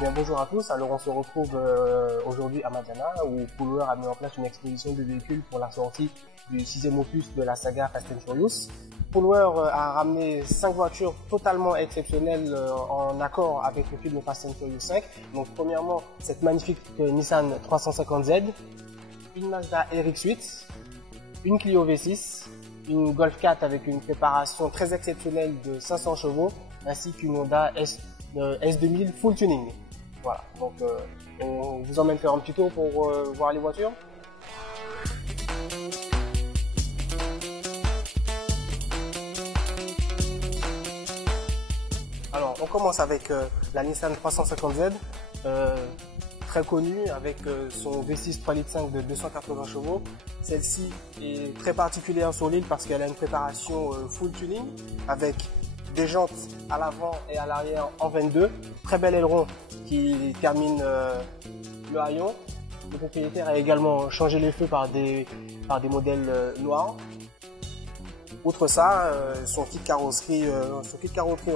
Bien, bonjour à tous, alors on se retrouve aujourd'hui à Madiana où Poolware a mis en place une exposition de véhicules pour la sortie du 6e opus de la saga Fast and Furious. Poolware a ramené 5 voitures totalement exceptionnelles en accord avec le film Fast and Furious 5. Donc premièrement, cette magnifique Nissan 350Z, une Mazda RX-8, une Clio V6, une Golf 4 avec une préparation très exceptionnelle de 500 chevaux, ainsi qu'une Honda S2000 Full Tuning. Voilà, donc on vous emmène faire un petit tour pour voir les voitures. Alors on commence avec la Nissan 350Z, très connue avec son V6 3,5 litres de 280 chevaux. Celle-ci est très particulière sur l'île parce qu'elle a une préparation full tuning avec des jantes à l'avant et à l'arrière en 22, très bel aileron qui termine le haillon. Le propriétaire a également changé les feux par des modèles noirs. Outre ça, son kit carrosserie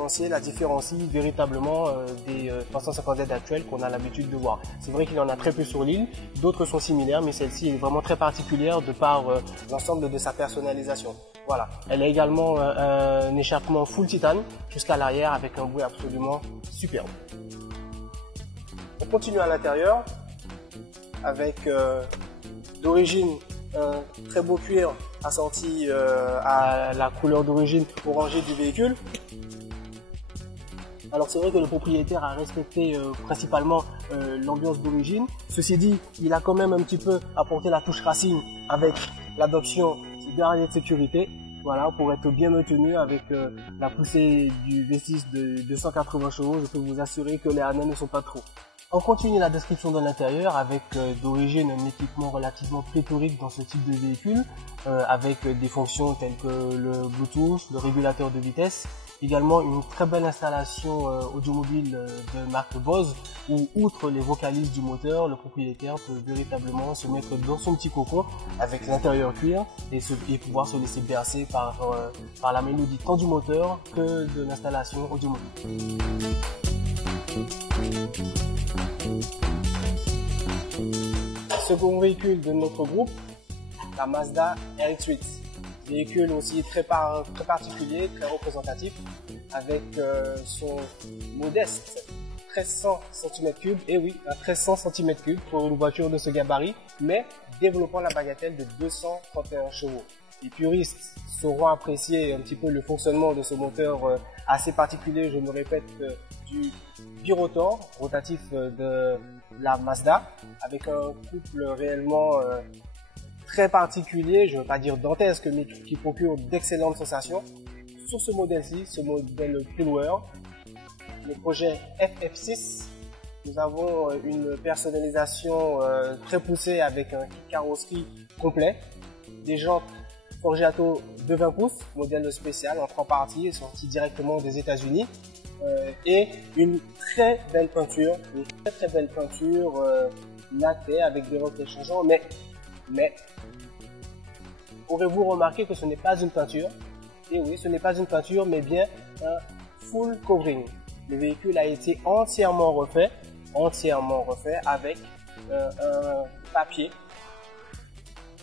ancien la différencie véritablement des 350Z actuels qu'on a l'habitude de voir. C'est vrai qu'il y en a très peu sur l'île, d'autres sont similaires, mais celle-ci est vraiment très particulière de par l'ensemble de sa personnalisation. Voilà. Elle a également un échappement full titane jusqu'à l'arrière avec un bruit absolument superbe. On continue à l'intérieur avec d'origine un très beau cuir assorti à la couleur d'origine orangée du véhicule. Alors c'est vrai que le propriétaire a respecté principalement l'ambiance d'origine. Ceci dit, il a quand même un petit peu apporté la touche racine avec l'adoption du dernier de sécurité. Voilà, pour être bien maintenu avec la poussée du V6 de 280 chevaux, je peux vous assurer que les harnais ne sont pas trop. On continue la description de l'intérieur avec d'origine un équipement relativement pléthorique dans ce type de véhicule, avec des fonctions telles que le Bluetooth, le régulateur de vitesse, également une très belle installation audiomobile de marque Bose où, outre les vocalises du moteur, le propriétaire peut véritablement se mettre dans son petit cocon avec l'intérieur cuir et pouvoir se laisser bercer par la mélodie tant du moteur que de l'installation audiomobile. Second véhicule de notre groupe, la Mazda RX-8. Véhicule aussi très particulier, très représentatif, avec son modeste 1300 cm3, et oui, un 1300 cm3 pour une voiture de ce gabarit, mais développant la bagatelle de 231 chevaux. Les puristes sauront apprécier un petit peu le fonctionnement de ce moteur assez particulier, je me répète, du birotor rotatif de la Mazda, avec un couple réellement très particulier, je ne veux pas dire dantesque, mais qui procure d'excellentes sensations. Sur ce modèle-ci, ce modèle Poolware, le projet FF6, nous avons une personnalisation très poussée avec un kit carrosserie complet, des jantes Forgiato de 20 pouces, modèle spécial en 3 parties, sorti directement des États-Unis, et une très belle peinture, natée avec des reflets changeants, mais aurez-vous remarqué que ce n'est pas une peinture? Et oui, ce n'est pas une peinture, mais bien un full covering. Le véhicule a été entièrement refait avec un papier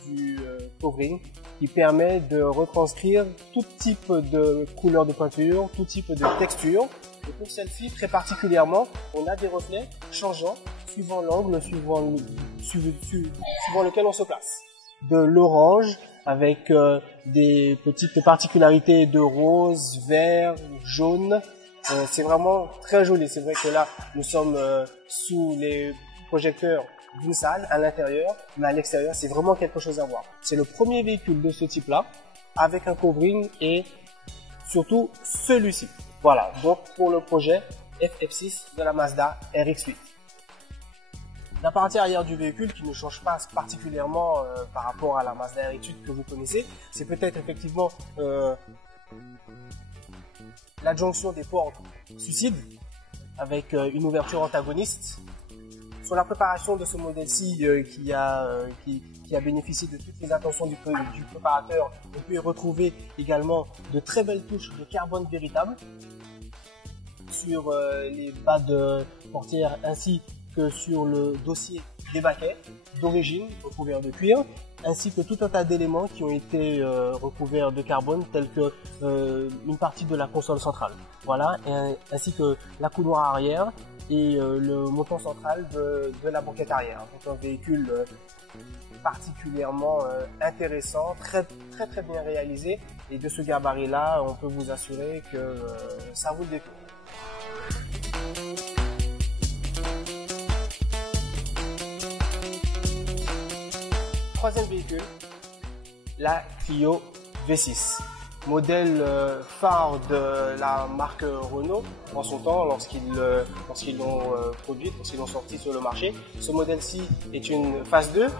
du covering qui permet de retranscrire tout type de couleur de peinture, tout type de texture. Et pour celle-ci, très particulièrement, on a des reflets changeants suivant l'angle, suivant lequel on se place. De l'orange avec des petites particularités de rose, vert, jaune. C'est vraiment très joli. C'est vrai que là, nous sommes sous les projecteurs d'une salle à l'intérieur, mais à l'extérieur, c'est vraiment quelque chose à voir. C'est le premier véhicule de ce type-là, avec un covering et surtout celui-ci. Voilà, donc pour le projet FF6 de la Mazda RX-8. La partie arrière du véhicule qui ne change pas particulièrement par rapport à la Mazda R-Etude que vous connaissez, c'est peut-être effectivement l'adjonction des portes suicides avec une ouverture antagoniste. Sur la préparation de ce modèle-ci qui a bénéficié de toutes les attentions du préparateur, on peut y retrouver également de très belles touches de carbone véritable sur les bas de portière ainsi que sur le dossier des baquets d'origine recouverts de cuir, ainsi que tout un tas d'éléments qui ont été recouverts de carbone tels que une partie de la console centrale, voilà, ainsi que la couloir arrière et le montant central de la banquette arrière. Donc un véhicule particulièrement intéressant, très bien réalisé, et de ce gabarit là on peut vous assurer que ça vaut le détour. Troisième véhicule, la Clio V6, modèle phare de la marque Renault en son temps lorsqu'ils l'ont produite, lorsqu'ils l'ont sorti sur le marché. Ce modèle-ci est une phase 2,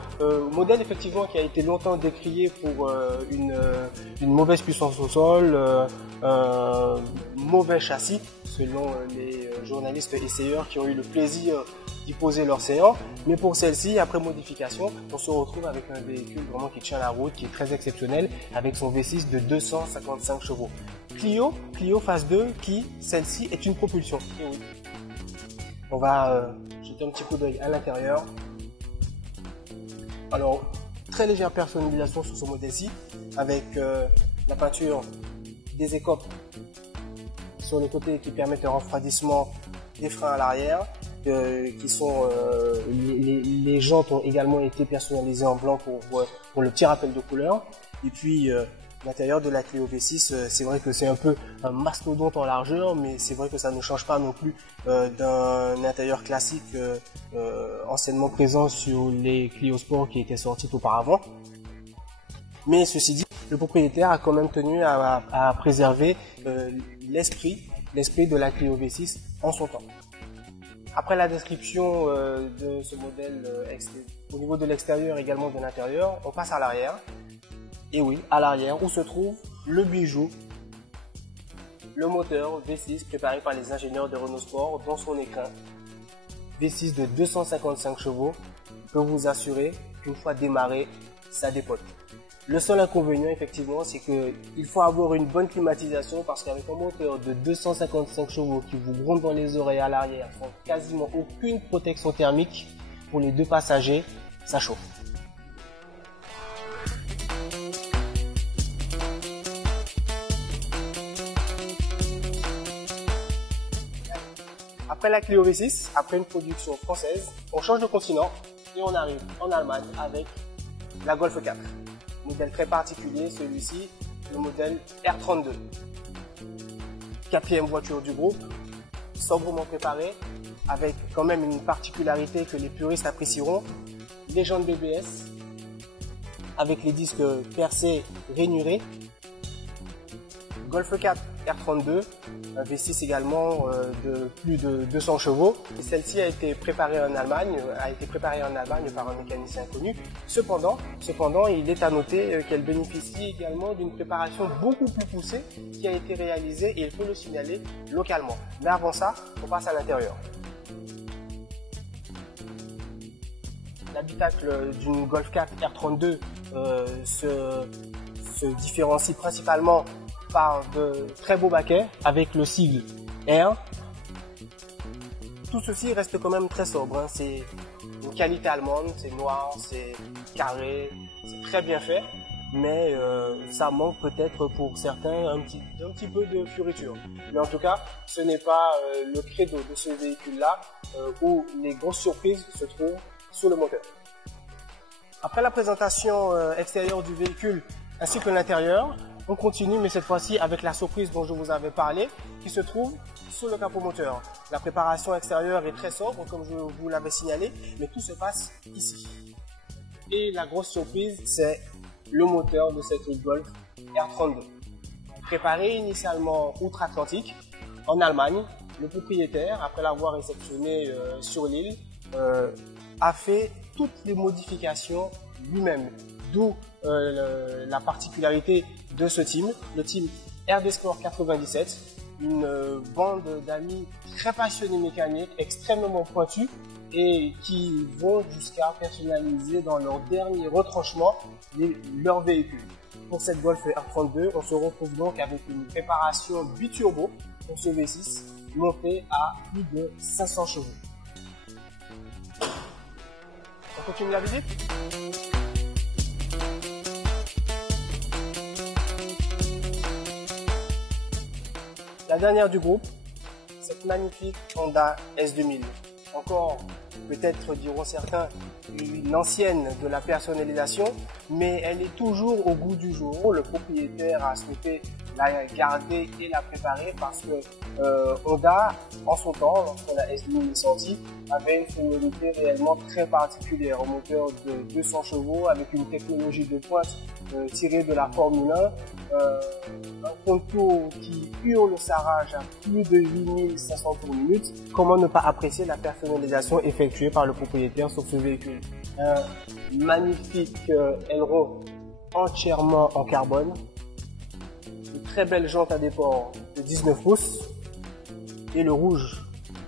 modèle effectivement qui a été longtemps décrié pour une mauvaise puissance au sol, mauvais châssis selon les journalistes essayeurs qui ont eu le plaisir d'y poser leur séant, mais pour celle-ci, après modification, on se retrouve avec un véhicule vraiment qui tient la route, qui est très exceptionnel, avec son V6 de 255 chevaux. Clio phase 2, qui, celle-ci, est une propulsion. Et oui. On va jeter un petit coup d'œil à l'intérieur. Alors, très légère personnalisation sur ce modèle-ci, avec la peinture des écopes sur les côtés qui permettent un refroidissement des freins à l'arrière. Qui sont les jantes ont également été personnalisées en blanc pour le petit rappel de couleur. Et puis l'intérieur de la Clio V6, c'est vrai que c'est un peu un mastodonte en largeur, mais c'est vrai que ça ne change pas non plus d'un intérieur classique anciennement présent sur les Clio Sport qui étaient sortis auparavant. Mais ceci dit, le propriétaire a quand même tenu à préserver l'esprit de la Clio V6 en son temps. Après la description de ce modèle au niveau de l'extérieur et également de l'intérieur, on passe à l'arrière. Et oui, à l'arrière où se trouve le bijou, le moteur V6 préparé par les ingénieurs de Renault Sport dans son écrin. V6 de 255 chevaux, peut vous assurer qu'une fois démarré, ça dépote. Le seul inconvénient, effectivement, c'est qu'il faut avoir une bonne climatisation parce qu'avec un moteur de 255 chevaux qui vous gronde dans les oreilles à l'arrière, sans quasiment aucune protection thermique pour les deux passagers, ça chauffe. Après la Clio V6, après une production française, on change de continent et on arrive en Allemagne avec la Golf 4. Modèle très particulier, celui-ci, le modèle R32. Quatrième voiture du groupe, sobrement préparée, avec quand même une particularité que les puristes apprécieront, les jantes BBS, avec les disques percés rainurés. Golf 4 R32, un V6 également de plus de 200 chevaux. Et celle-ci a été préparée en Allemagne, par un mécanicien connu. Cependant, il est à noter qu'elle bénéficie également d'une préparation beaucoup plus poussée qui a été réalisée, et il faut le signaler, localement. Mais avant ça, on passe à l'intérieur. L'habitacle d'une Golf 4 R32 se différencie principalement par de très beaux baquets avec le sigle R. Tout ceci reste quand même très sobre, hein. C'est une qualité allemande, c'est noir, c'est carré, c'est très bien fait, mais ça manque peut-être pour certains un petit peu de fioriture. Mais en tout cas, ce n'est pas le credo de ce véhicule-là où les grosses surprises se trouvent sous le moteur. Après la présentation extérieure du véhicule ainsi que l'intérieur, on continue, mais cette fois-ci avec la surprise dont je vous avais parlé, qui se trouve sous le capot moteur. La préparation extérieure est très sobre, comme je vous l'avais signalé, mais tout se passe ici. Et la grosse surprise, c'est le moteur de cette Golf R32. Préparé initialement outre-Atlantique, en Allemagne, le propriétaire, après l'avoir réceptionné sur l'île, a fait toutes les modifications lui-même. D'où la particularité de ce team, le team RD Sport 97, une bande d'amis très passionnés mécaniques, extrêmement pointus et qui vont jusqu'à personnaliser dans leur dernier retranchement leur véhicule. Pour cette Golf R32, on se retrouve donc avec une préparation biturbo pour ce V6 monté à plus de 500 chevaux. On continue la visite ? La dernière du groupe, cette magnifique Honda S2000. Encore, peut-être diront certains, une ancienne de la personnalisation, mais elle est toujours au goût du jour. Le propriétaire a souhaité la garder et la préparer parce que Honda, en son temps, lorsque la S2000 est sortie, avait une sonorité réellement très particulière. Un moteur de 200 chevaux avec une technologie de pointe tirée de la Formule 1, un contour qui hurle sa rage à plus de 8500 tours minute. Comment ne pas apprécier la personnalisation effectuée par le propriétaire sur ce véhicule? Un magnifique aileron entièrement en carbone, une très belle jante à déport de 19 pouces et le rouge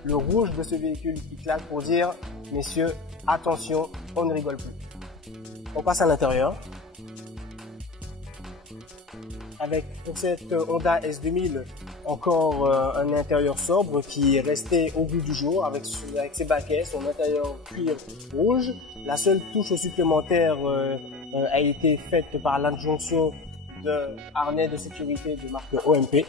de ce véhicule qui claque pour dire, messieurs, attention, on ne rigole plus. On passe à l'intérieur. Avec pour cette Honda S2000 encore un intérieur sobre qui est resté au goût du jour avec ses baquets, son intérieur cuir rouge. La seule touche supplémentaire a été faite par l'adjonction de harnais de sécurité de marque OMP.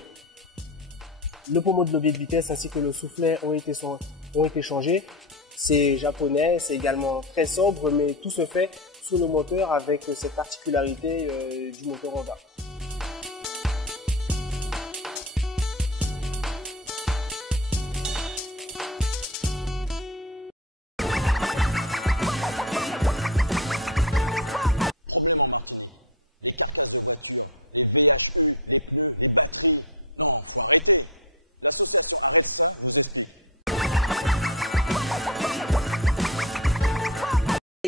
Le pommeau de levier de vitesse ainsi que le soufflet ont été changés. C'est japonais, c'est également très sobre, mais tout se fait sous le moteur avec cette particularité du moteur Honda.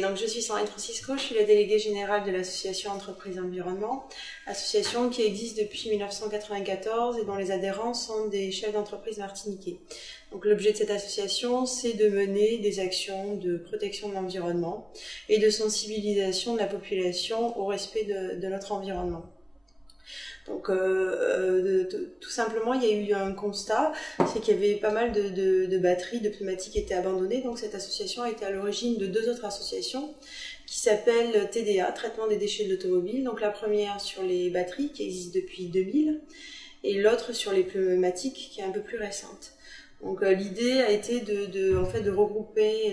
Donc, je suis Sandrine Francisco, je suis la déléguée générale de l'association Entreprises Environnement, association qui existe depuis 1994 et dont les adhérents sont des chefs d'entreprise martiniquais. Donc, l'objet de cette association, c'est de mener des actions de protection de l'environnement et de sensibilisation de la population au respect de notre environnement. Donc tout simplement, il y a eu un constat, c'est qu'il y avait pas mal de batteries, de pneumatiques qui étaient abandonnées. Donc cette association a été à l'origine de deux autres associations qui s'appellent TDA, Traitement des déchets de l'automobile. Donc la première sur les batteries qui existe depuis 2000 et l'autre sur les pneumatiques qui est un peu plus récente. Donc l'idée a été de regrouper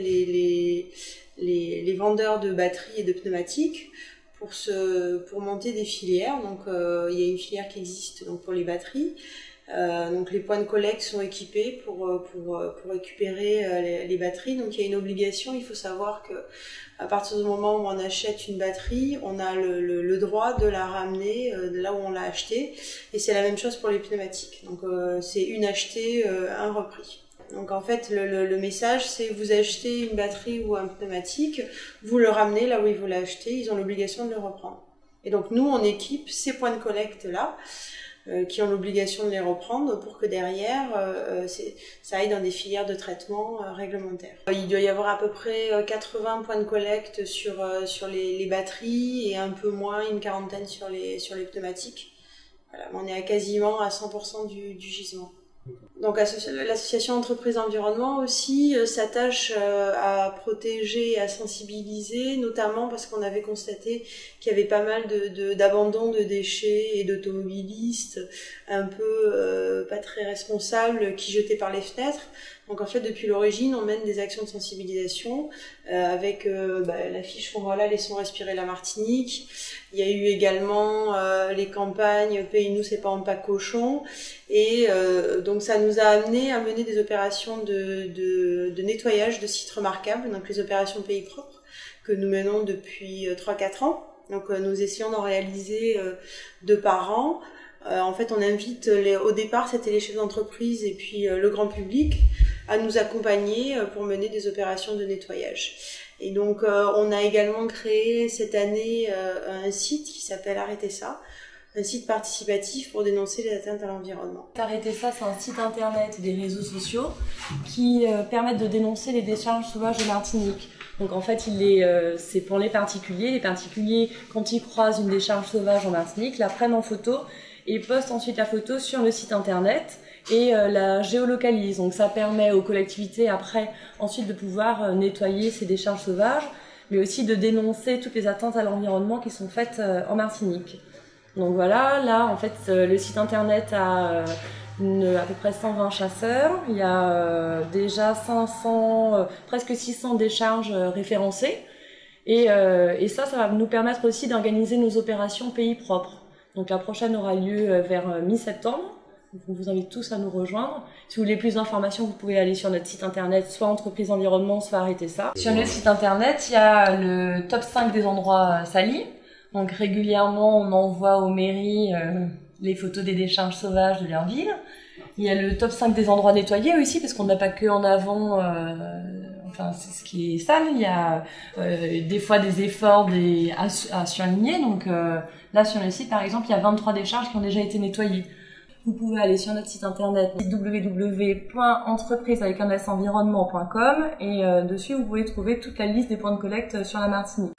les vendeurs de batteries et de pneumatiques pour monter des filières. Donc il y a une filière qui existe donc pour les batteries. Donc les points de collecte sont équipés pour récupérer les batteries. Donc il y a une obligation, il faut savoir que à partir du moment où on achète une batterie, on a le droit de la ramener de là où on l'a achetée. Et c'est la même chose pour les pneumatiques. Donc c'est une achetée, un repris. Donc en fait, le message, c'est vous achetez une batterie ou un pneumatique, vous le ramenez là où vous l'avez acheté, ils ont l'obligation de le reprendre. Et donc nous, on équipe ces points de collecte-là, qui ont l'obligation de les reprendre pour que derrière, ça aille dans des filières de traitement réglementaires. Il doit y avoir à peu près 80 points de collecte sur les batteries et un peu moins, une quarantaine sur les pneumatiques. Voilà, on est quasiment à 100% du gisement. Donc l'association Entreprises Environnement aussi s'attache à protéger et à sensibiliser, notamment parce qu'on avait constaté qu'il y avait pas mal d'abandon de déchets et d'automobilistes un peu pas très responsables qui jetaient par les fenêtres. Donc en fait depuis l'origine on mène des actions de sensibilisation avec l'affiche Font voilà, laissons respirer la Martinique. Il y a eu également les campagnes Pays-nous c'est pas en pas cochon et donc ça nous a amené à mener des opérations de nettoyage de sites remarquables, donc les opérations Pays propre que nous menons depuis 3-4 ans. Donc nous essayons d'en réaliser 2 par an. En fait on invite, au départ c'était les chefs d'entreprise et puis le grand public à nous accompagner pour mener des opérations de nettoyage. Et donc on a également créé cette année un site qui s'appelle Arrêtez ça, un site participatif pour dénoncer les atteintes à l'environnement. Arrêtez ça, c'est un site internet et des réseaux sociaux qui permettent de dénoncer les décharges sauvages de Martinique. Donc en fait, c'est pour les particuliers. Les particuliers, quand ils croisent une décharge sauvage en Martinique, la prennent en photo et postent ensuite la photo sur le site internet et la géolocalisent. Donc ça permet aux collectivités après, ensuite de pouvoir nettoyer ces décharges sauvages, mais aussi de dénoncer toutes les atteintes à l'environnement qui sont faites en Martinique. Donc voilà, là en fait le site internet a à peu près 120 chasseurs, il y a déjà 500, presque 600 décharges référencées et ça va nous permettre aussi d'organiser nos opérations pays propres. Donc la prochaine aura lieu vers mi-septembre, on vous invite tous à nous rejoindre. Si vous voulez plus d'informations, vous pouvez aller sur notre site internet, soit Entreprise Environnement, soit Arrêtez ça. Sur le site internet, il y a le top 5 des endroits salis. Donc régulièrement, on envoie aux mairies les photos des décharges sauvages de leur ville. Il y a le top 5 des endroits nettoyés aussi, parce qu'on n'a pas que en avant, c'est ce qui est sale. Il y a des fois des efforts à surligner. Donc là, sur le site, par exemple, il y a 23 décharges qui ont déjà été nettoyées. Vous pouvez aller sur notre site internet www.entreprise.environnement.com et dessus, vous pouvez trouver toute la liste des points de collecte sur la Martinique.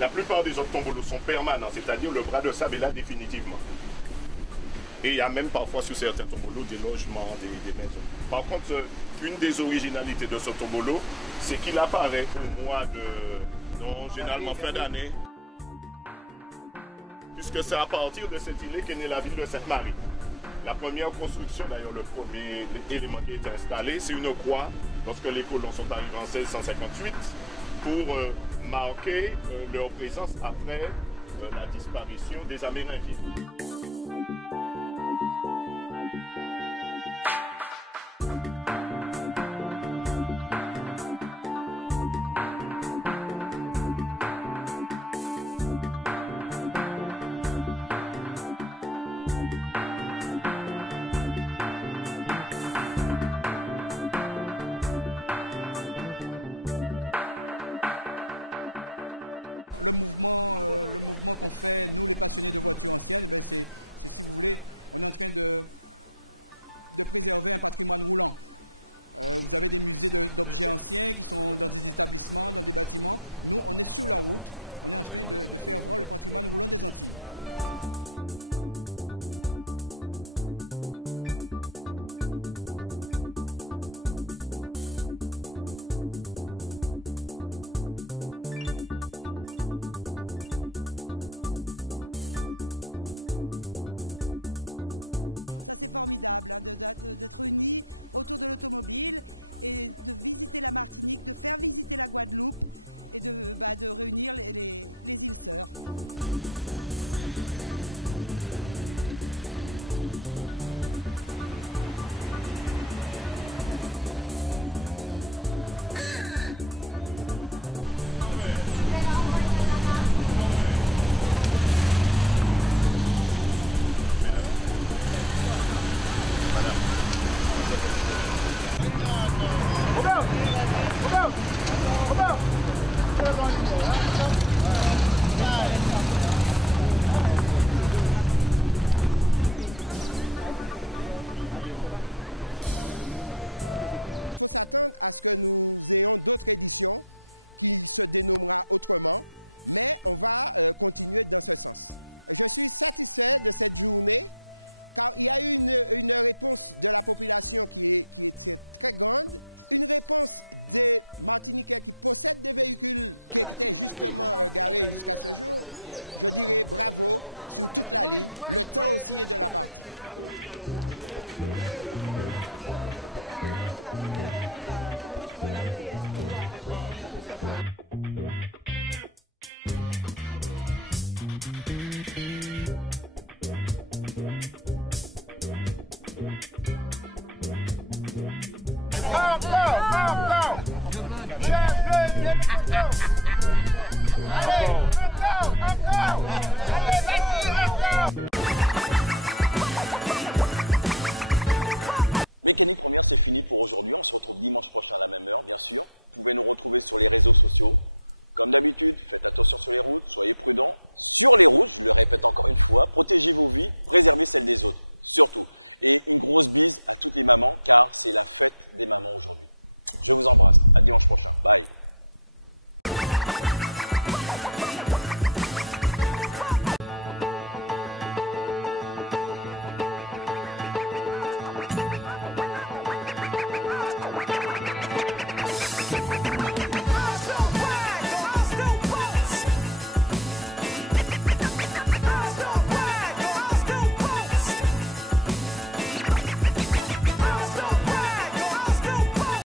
La plupart des autres tombolos sont permanents, c'est-à-dire le bras de sable est là définitivement. Et il y a même parfois sur certains tombolos des logements, des maisons. Par contre, une des originalités de ce tombolo, c'est qu'il apparaît au mois de, non, généralement fin d'année, puisque c'est à partir de cette île qu'est née la ville de Sainte-Marie. La première construction, d'ailleurs le premier élément qui a été installé, c'est une croix lorsque les colons sont arrivés en 1658 pour marquer leur présence après la disparition des Amérindiens.